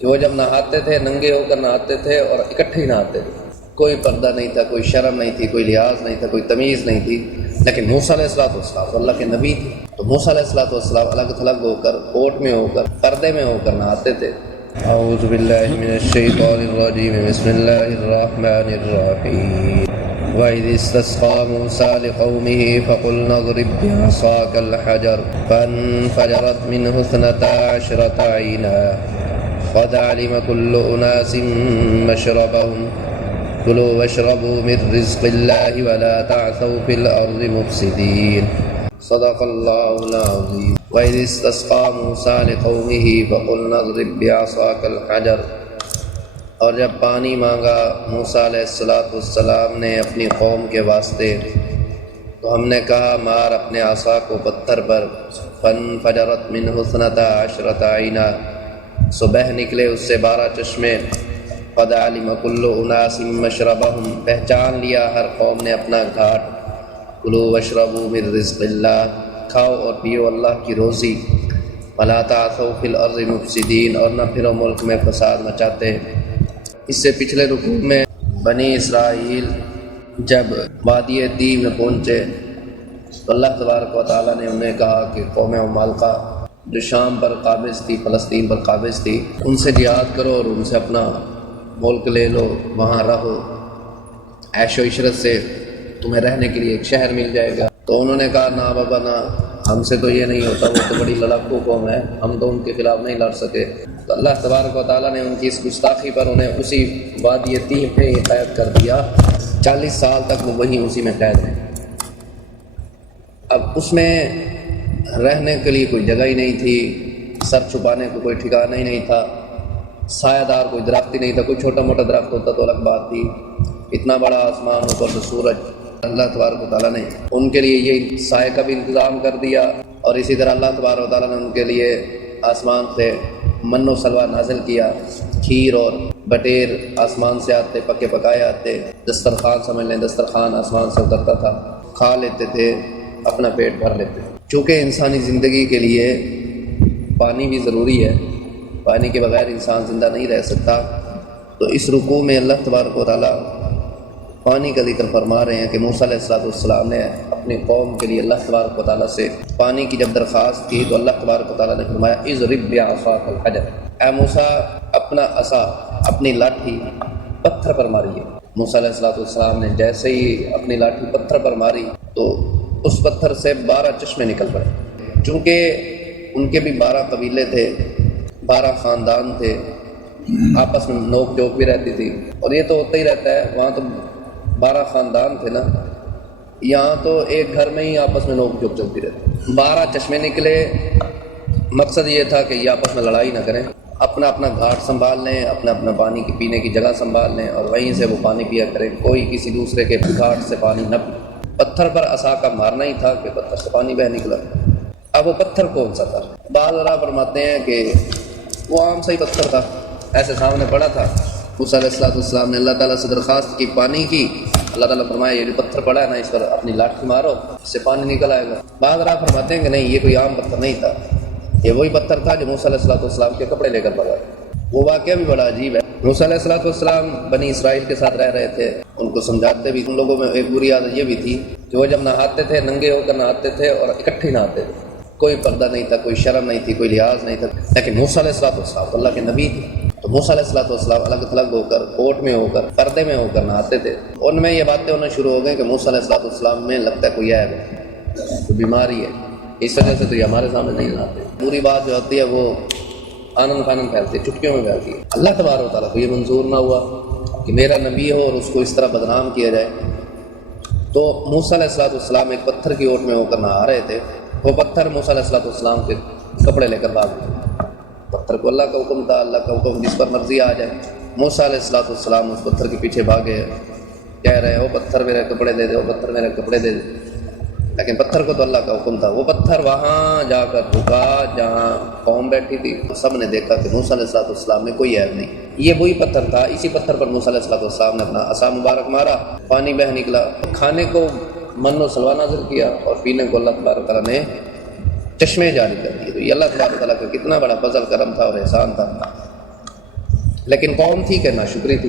کہ وہ جب نہاتے تھے ننگے ہو کر نہاتے تھے اور اکٹھے ہی نہاتے تھے، کوئی پردہ نہیں تھا، کوئی شرم نہیں تھی، کوئی لحاظ نہیں تھا، کوئی تمیز نہیں تھی۔ لیکن موسیٰ علیہ السلام اللہ کے نبی تھے، تو موسیٰ علیہ السلام الگ تھلگ ہو کر، کوٹ میں ہو کر، پردے میں ہو کر نہاتے تھے۔ اعوذ باللہ من الشیطان الرجیم، بسم اللہ الرحمن الرحیم۔ وَإِذِ اسْتَسْقَىٰ مُوسَىٰ لِقَوْمِهِ فَقُلْنَا اضْرِب بِّعَصَاكَ الْحَجَرَ فَانفَجَرَتْ مِنْهُ اثْنَتَا عَشْرَةَ عَيْنًا قَدْ عَلِمَ كُلُّ أُنَاسٍ مَّشْرَبَهُمْ كُلُوا وَاشْرَبُوا مِن رِّزْقِ اللَّهِ وَلَا تَعْثَوْا فِي الْأَرْضِ مُفْسِدِينَ صدق اللہ العظیم۔ وَإِذِ اسْتَسْقَىٰ مُوسَىٰ لِقَوْمِهِ فَقُلْنَا اضْرِب بِّعَصَاكَ الْحَجَرَ، اور جب پانی مانگا موسیٰ علیہ السلام نے اپنی قوم کے واسطے، تو ہم نے کہا مار اپنے عصا کو پتھر پر، فانفجرت منہ اثنتا عشرۃ عینا، سو بہہ نکلے اس سے 12 چشمے، قد علم کل اناس مشربہم، پہچان لیا ہر قوم نے اپنا گھاٹ، کلوا واشربوا من رزق اللہ، کھاؤ اور پیو اللہ کی روزی، ولا تعثوا فی الارض مفسدین، اور نہ پھرو ملک میں فساد مچاتے۔ اس سے پچھلے رکوع میں بنی اسرائیل جب وادی طی میں پہنچے تو اللہ تبارک و تعالیٰ نے انہیں کہا کہ قوم عمالقہ جو شام پر قابض تھی، فلسطین پر قابض تھی، ان سے جہاد کرو اور ان سے اپنا ملک لے لو، وہاں رہو، عیش و عشرت سے تمہیں رہنے کے لیے ایک شہر مل جائے گا۔ تو انہوں نے کہا نہ بابا نہ، ہم سے تو یہ نہیں ہوتا، وہ تو بڑی لڑاکو قوم ہے، ہم تو ان کے خلاف نہیں لڑ سکے۔ تو اللہ تبارک و تعالیٰ نے ان کی اس گستاخی پر انہیں اسی وادی طی پہ قید کر دیا، 40 سال تک وہ وہیں اسی میں قید ہیں۔ اب اس میں رہنے کے لیے کوئی جگہ ہی نہیں تھی، سر چھپانے کو کوئی ٹھکانہ ہی نہیں تھا، سایہ دار کوئی درخت ہی نہیں تھا، کوئی چھوٹا موٹا درخت ہوتا تو الگ بات تھی، اتنا بڑا آسمان، اوپر سے سورج۔ اللہ تبارک و تعالیٰ نے ان کے لیے یہ سائے کا بھی انتظام کر دیا، اور اسی طرح اللہ تبارک و تعالیٰ نے ان کے لیے آسمان سے من و سلوہ نازل کیا، کھیر اور بٹیر آسمان سے آتے، پکے پکائے آتے، دسترخوان سمجھ لیں، دسترخوان آسمان سے اترتا تھا، کھا لیتے تھے، اپنا پیٹ بھر لیتے۔ چونکہ انسانی زندگی کے لیے پانی بھی ضروری ہے، پانی کے بغیر انسان زندہ نہیں رہ سکتا، تو اس رکوع میں اللہ تبارک و تعالیٰ پانی کا ذکر فرما رہے ہیں کہ موسیٰ علیہ السلام نے اپنی قوم کے لیے اللہ تبارک و تعالیٰ سے پانی کی جب درخواست کی تو اللہ تبارک و تعالیٰ نے فرمایا اضرب بعصاک الحجر، اے موسیٰ اپنا عصا، اپنی لاٹھی پتھر پر ماری۔ موسیٰ علیہ السلام نے جیسے ہی اپنی لاٹھی پتھر پر ماری تو اس پتھر سے 12 چشمے نکل پڑے، چونکہ ان کے بھی 12 قبیلے تھے، 12 خاندان تھے، آپس میں نوک جھوک بھی رہتی تھی، اور یہ تو ہوتا ہی رہتا ہے، وہاں تو 12 خاندان تھے نا، یہاں تو ایک گھر میں ہی آپس میں نوک جھوک چلتی رہتی۔ 12 چشمے نکلے، مقصد یہ تھا کہ یہ آپس میں لڑائی نہ کریں، اپنا اپنا گھاٹ سنبھال لیں، اپنا اپنا پانی کی پینے کی جگہ سنبھال لیں، اور وہیں سے وہ پانی پیا کریں، کوئی کسی دوسرے کے گھاٹ سے پانی نہ پی۔ پتھر پر عصا کا مارنا ہی تھا کہ پتھر سے پانی بہہ نکلا۔ اب وہ پتھر کون سا تھا؟ بعض علماء فرماتے ہیں کہ وہ عام سا ہی پتھر تھا، ایسے سامنے پڑا تھا۔ موسیٰ علیہ السلام نے اللہ تعالیٰ سے درخواست کی پانی کی، اللہ تعالیٰ فرمایا یہ جو پتھر پڑا ہے نا، اس پر اپنی لاٹھی مارو، اس سے پانی نکل آئے گا۔ بعض علماء فرماتے ہیں کہ نہیں، یہ کوئی عام پتھر نہیں تھا، یہ وہی پتھر تھا جو موسیٰ علیہ السلام کے کپڑے لے کر بھگا۔ وہ واقعہ بھی بڑا عجیب ہے۔ موسیٰ علیہ السلام بنی اسرائیل کے ساتھ رہ رہے تھے، ان کو سمجھاتے بھی۔ ان لوگوں میں ایک بری عادت یہ بھی تھی کہ وہ جب نہاتے تھے ننگے ہو کر نہاتے تھے اور اکٹھے ہی نہاتے تھے، کوئی پردہ نہیں تھا، کوئی شرم نہیں تھی، کوئی لحاظ نہیں تھا۔ لیکن موسیٰ علیہ السلام اللہ کے نبی تھے، تو موسیٰ علیہ السلام الگ تھلگ ہو کر، کوٹ میں ہو کر، پردے میں ہو کر نہاتے تھے۔ ان میں یہ باتیں ہونا شروع ہو گئیں کہ موسیٰ علیہ السلام میں لگتا ہے کوئی عیب ہے، کوئی بیماری ہے، اس وجہ سے تو یہ ہمارے سامنے نہیں نہاتے۔ پوری بات جو ہوتی ہے وہ آنن فانن پھیلتی ہے، چٹکیوں میں پھیلتی ہے۔ اللہ تبارک و تعالیٰ کو یہ منظور نہ ہوا کہ میرا نبی ہو اور اس کو اس طرح بدنام کیا جائے۔ تو موسیٰ علیہ السلام ایک پتھر کی اوٹ میں ہو کر نہا رہے تھے، وہ پتھر موسیٰ علیہ السلام کے کپڑے لے کر بھاگ گئے۔ پتھر کو اللہ کا حکم تھا، اللہ کا حکم جس پر مرضی آ جائے۔ موسیٰ علیہ السلام اس پتھر کے پیچھے بھاگے، کہہ رہے ہیں وہ پتھر میرے کپڑے دے دے، وہ پتھر میرے کپڑے دے دے، لیکن پتھر کو تو اللہ کا حکم تھا۔ وہ پتھر وہاں جا کر رکا جہاں قوم بیٹھی تھی، سب نے دیکھا کہ موسیٰ علیہ السلام میں کوئی عیب نہیں، یہ وہی پتھر تھا۔ اسی پتھر پر موسیٰ علیہ السلام نے اپنا عصا مبارک مارا، پانی بہہ نکلا۔ کھانے کو من و سلوہ نازل کیا اور پینے کو اللہ تبارک تعالیٰ نے چشمے جاری کر دیے۔ تو یہ اللہ تبارک تعالیٰ کا کتنا بڑا فضل کرم تھا اور احسان تھا۔ لیکن قوم تھی کہ ناشکری تھی.